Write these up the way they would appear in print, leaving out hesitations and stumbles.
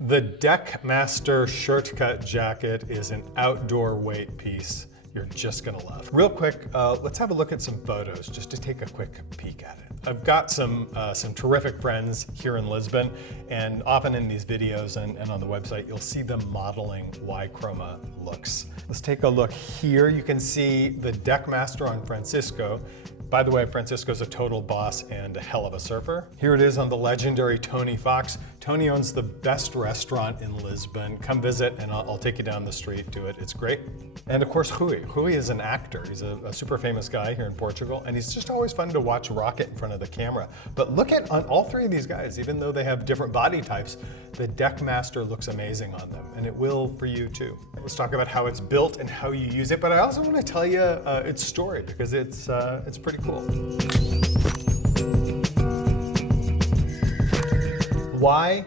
The Deckmaster shirt cut jacket is an outdoor weight piece you're just gonna love. Real quick, let's have a look at some photos just to take a quick peek at it. I've got some terrific friends here in Lisbon, and often in these videos and on the website, you'll see them modeling Y.Chroma looks. Let's take a look here. You can see the Deckmaster on Francisco. By the way, Francisco's a total boss and a hell of a surfer. Here it is on the legendary Tony Fox. Tony owns the best restaurant in Lisbon. Come visit and I'll take you down the street to it. It's great. And of course, Rui. Rui is an actor. He's a super famous guy here in Portugal, and he's just always fun to watch rocket in front of the camera. But look at on all three of these guys, even though they have different body types, the Deckmaster looks amazing on them, and it will for you too. Let's talk about how it's built and how you use it, but I also want to tell you its story because it's pretty cool. Why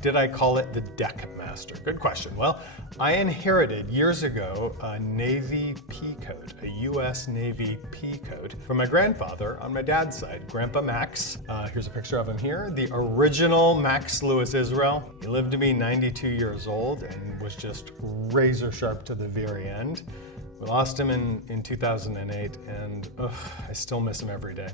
did I call it the Deckmaster? Good question. Well, I inherited years ago a Navy P coat, a US Navy P coat from my grandfather on my dad's side, Grandpa Max. Here's a picture of him here, the original Max Lewis Israel. He lived to be 92 years old and was just razor sharp to the very end. We lost him in 2008, and I still miss him every day.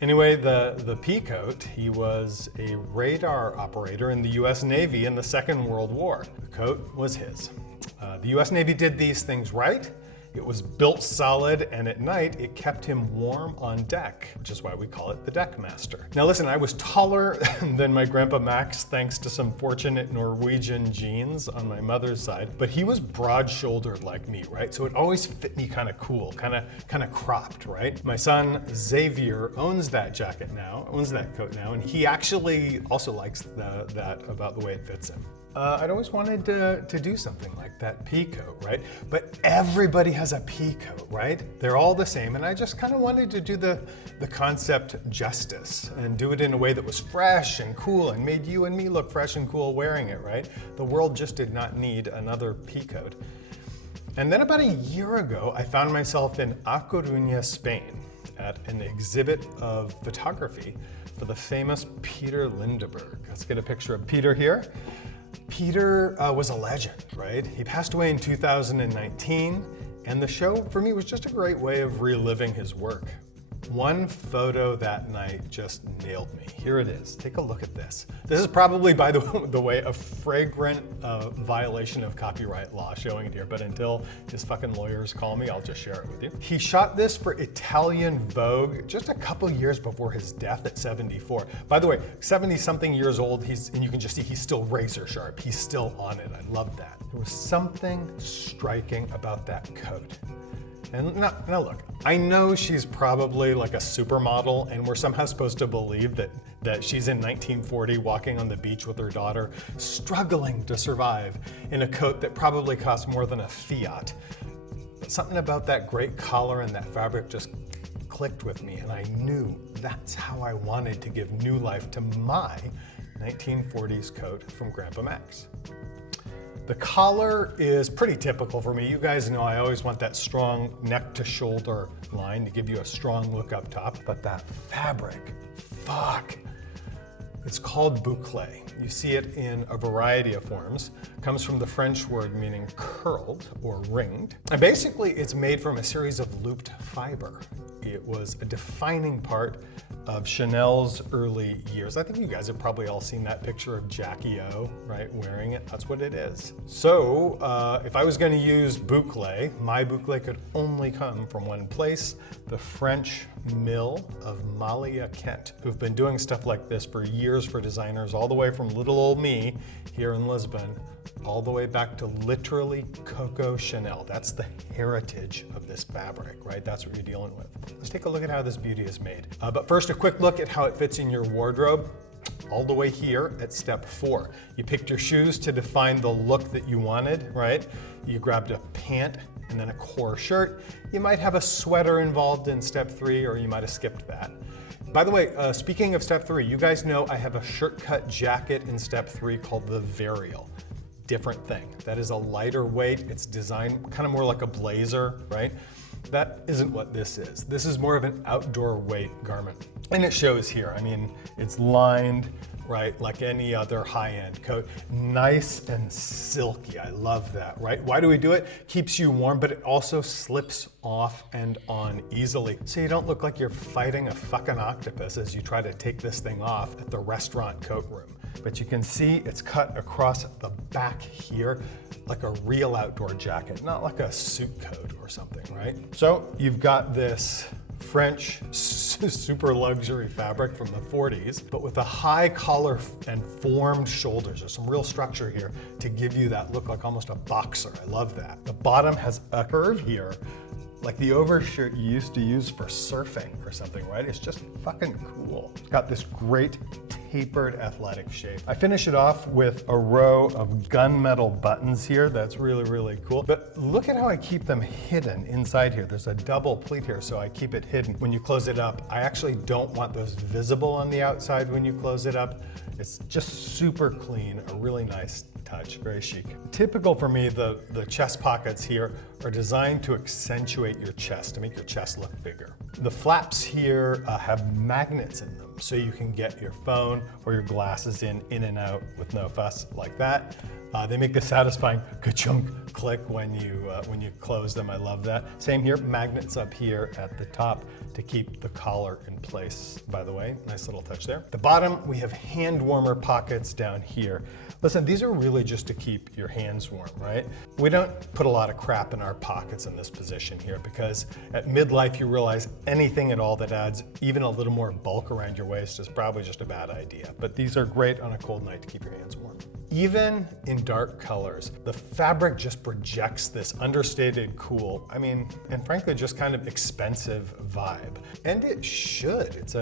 Anyway, the P coat, he was a radar operator in the US Navy in the Second World War. The coat was his. The US Navy did these things right. It was built solid, and at night it kept him warm on deck, which is why we call it the Deckmaster. Now listen, I was taller than my Grandpa Max thanks to some fortunate Norwegian genes on my mother's side, but he was broad-shouldered like me, right? So it always fit me kind of cool, kind of cropped, right? My son Xavier owns that jacket now, owns that coat now, and he actually also likes that about the way it fits him. I'd always wanted to do something like that pea coat, right? But everybody has a pea coat, right? They're all the same, and I just kind of wanted to do the concept justice and do it in a way that was fresh and cool and made you and me look fresh and cool wearing it, right? The world just did not need another pea coat. And then about a year ago, I found myself in A Coruña, Spain, at an exhibit of photography for the famous Peter Lindeberg. Let's get a picture of Peter here. Peter was a legend, right? He passed away in 2019, and the show for me was just a great way of reliving his work. One photo that night just nailed me. Here it is. Take a look at this. This is probably, by the way, a flagrant violation of copyright law showing it here, but until his fucking lawyers call me, I'll just share it with you. He shot this for Italian Vogue just a couple years before his death at 74. By the way, 70-something years old, and you can just see he's still razor sharp. He's still on it. I love that. There was something striking about that coat. And now look, I know she's probably like a supermodel, and we're somehow supposed to believe that she's in 1940 walking on the beach with her daughter, struggling to survive in a coat that probably costs more than a Fiat. But something about that great collar and that fabric just clicked with me, and I knew that's how I wanted to give new life to my 1940s coat from Grandpa Max. The collar is pretty typical for me. You guys know I always want that strong neck to shoulder line to give you a strong look up top. But that fabric, fuck. It's called boucle. You see it in a variety of forms. It comes from the French word meaning curled or ringed. And basically it's made from a series of looped fiber. It was a defining part of Chanel's early years. I think you guys have probably all seen that picture of Jackie O, right, wearing it. That's what it is. So if I was going to use boucle, my boucle could only come from one place, the French mill of Malia Kent, who've been doing stuff like this for years for designers, all the way from little old me here in Lisbon, all the way back to literally Coco Chanel. That's the heritage of this fabric, right? That's what you're dealing with. Let's take a look at how this beauty is made. But first, a quick look at how it fits in your wardrobe. All the way here at step 4. You picked your shoes to define the look that you wanted, right? You grabbed a pant and then a core shirt. You might have a sweater involved in step 3, or you might have skipped that. By the way, speaking of step 3, you guys know I have a shirt cut jacket in step 3 called the Varial. Different thing. That is a lighter weight. It's designed kind of more like a blazer, right? That isn't what this is. This is more of an outdoor weight garment. And it shows here. I mean, it's lined, right, like any other high-end coat. Nice and silky, I love that, right? Why do we do it? Keeps you warm, but it also slips off and on easily. So you don't look like you're fighting a fucking octopus as you try to take this thing off at the restaurant coat room. But you can see it's cut across the back here like a real outdoor jacket, not like a suit coat or something, right? So you've got this French super luxury fabric from the 40s, but with a high collar and formed shoulders. There's some real structure here to give you that look like almost a boxer. I love that. The bottom has a curve here, like the overshirt you used to use for surfing or something, right? It's just fucking cool. It's got this great tapered athletic shape. I finish it off with a row of gunmetal buttons here. That's really, really cool. But look at how I keep them hidden inside here. There's a double pleat here, so I keep it hidden. When you close it up, I actually don't want those visible on the outside when you close it up. It's just super clean, a really nice touch, very chic. Typical for me, the chest pockets here are designed to accentuate your chest, to make your chest look bigger. The flaps here have magnets in them, so you can get your phone or your glasses in and out with no fuss like that. They make the satisfying ka-chunk click when you close them. I love that. Same here, magnets up here at the top to keep the collar in place, by the way. Nice little touch there. The bottom, we have hand warmer pockets down here. Listen, these are really just to keep your hands warm, right? We don't put a lot of crap in our pockets in this position here because at midlife you realize anything at all that adds even a little more bulk around your waist is probably just a bad idea. But these are great on a cold night to keep your hands warm. Even in dark colors, the fabric just projects this understated cool, I mean, and frankly, just kind of expensive vibe. And it should. It's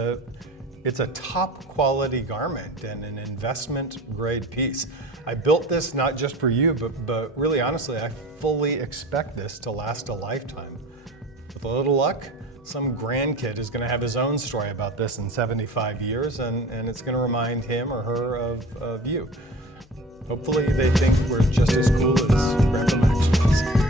a top quality garment and an investment grade piece. I built this not just for you, but really honestly, I fully expect this to last a lifetime. With a little luck, some grandkid is gonna have his own story about this in 75 years and it's gonna remind him or her of you. Hopefully they think we're just as cool as Grandpa Max was.